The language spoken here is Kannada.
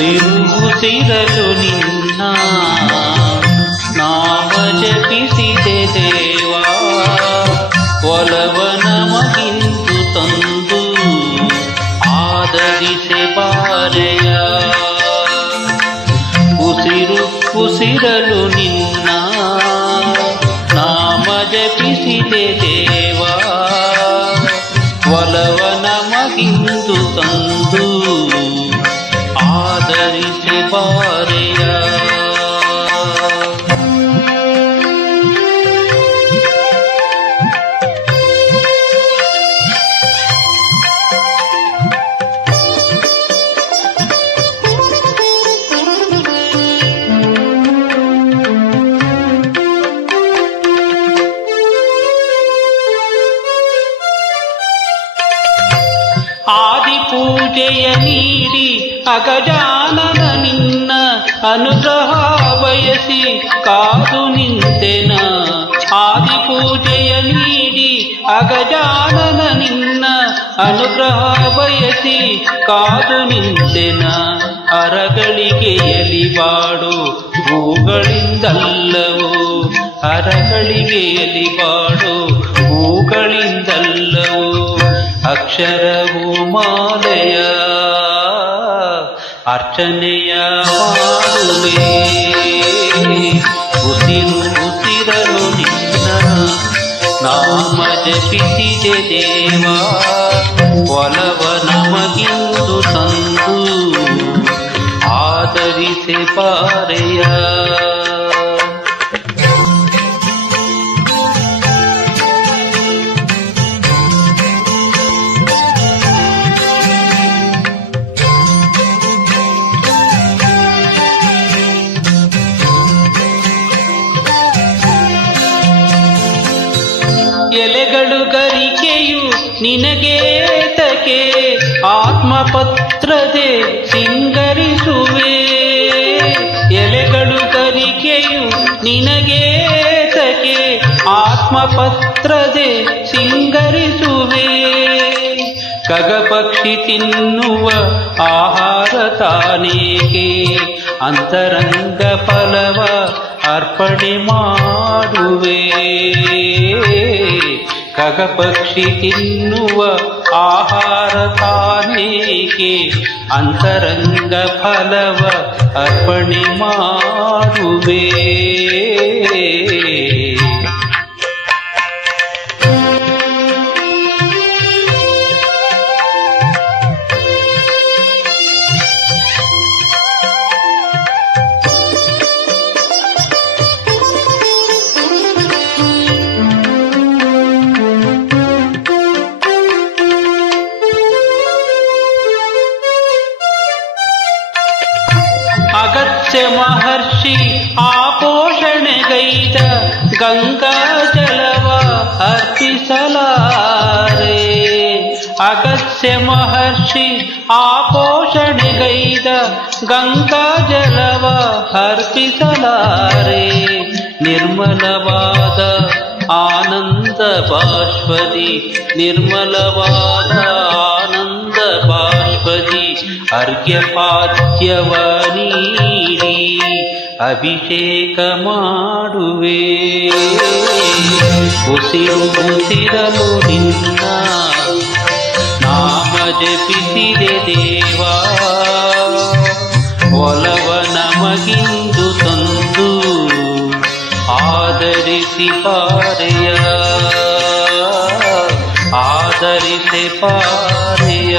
ಉಸಿರಲು ನಿನ್ನ ನಾಮ ಜಪಿಸಿದೆ ದೇವಾ, ಒಲವ ನಮಗಿಂದು ತಂದು ಆದರಿಸೆ ಬಾರೆಯ. ಉಸಿರಲು ನಿನ್ನ ನಾಮ ಜಪಿಸಿದೆ ದೇವಾ, ಒಲವ ನಮಗಿಂದು ತಂದು ಆದರಿಸೆ ಬಾರೆಯ. ಆದಿ ಪೂಜೆಯ ನೀಡಿ ಅಗಜಾನನ ನಿನ್ನ ಅನುಗ್ರಹ ಬಯಸಿ ಕಾದು ನಿಂತೆನ. ಆದಿ ಪೂಜೆಯ ನೀಡಿ ಅಗಜಾನನ ನಿನ್ನ ಅನುಗ್ರಹ ಬಯಸಿ ಕಾದು ನಿಂತೆನ. ಅರಗಳಿಗೆಯಲಿ ಬಾಡು ಹೂಗಳಿಂದಲ್ಲವೋ, ಅರಗಳಿಗೆಯಲಿ ಬಾಡು ಹೂಗಳಿಂದಲ್ಲವೋ, ಅಕ್ಷರವು ಮಾಲೆಯ ಅರ್ಚನೆಯ ಮಾಡುವೆ. ಉಸಿರಲು ನಿನ್ನ ನಾಮ ಜಪಿಸಿದೆ ದೇವಾ, ಒಲವ ನಮಗಿಂದು ತಂದು ಆದರಿಸೆ ಬಾರೆಯ. ಎಲೆಗಳು ಗರಿಕೆಯು ನಿನಗೇತಕೆ ಆತ್ಮಪತ್ರದೆ ಸಿಂಗರಿಸುವೆ. ಎಲೆಗಳು ಗರಿಕೆಯು ನಿನಗೇತಕೆ ಆತ್ಮಪತ್ರದೆ ಸಿಂಗರಿಸುವೆ. ಖಗಪಕ್ಷಿ ತಿನ್ನುವ ಆಹಾರ ತಾನೇಕೆ ಅಂತರಂಗ ಫಲವ ಅರ್ಪಣೆ ಮಾಡುವೆ. ಖಗಪಕ್ಷಿ ತಿನ್ನುವ ಆಹಾರ ತಾನೇಕೆ ಅಂತರಂಗ ಫಲವ ಅರ್ಪಣೆ ಮಾಡುವೆ. ಅಗತ್ಯ ಮಹರ್ಷಿ ಆಪೋಷಣೆಗೈದ ಗಂಗಾ ಜಲವ ಅರ್ಪಿಸಲಾರೆ. ಅಗತ್ಯ ಮಹರ್ಷಿ ಆಪೋಷಣೆಗೈದ ಗಂಗಾ ಜಲವ ಅರ್ಪಿಸಲಾರೆ. ನಿರ್ಮಲವಾದ ಆನಂದ ಬಾಷ್ಪದಿ, ನಿರ್ಮಲವಾದ ಆನಂದ ಬಾಷ್ಪದಿ ಅರ್ಘ್ಯಪಾದ್ಯವ ನೀಡಿ ಅಭಿಷೇಕ ಮಾಡುವೆ. ಉಸಿರಲು ನಿನ್ನ ನಾಮ ಜಪಿಸಿದೆ ದೇವಾ, ಒಲವ ನಮಗಿಂದು ತಂದು ಆದರಿಸಿ ಪಾರೆಯ, ಆದರಿಸಿ ಪಾರೆಯ.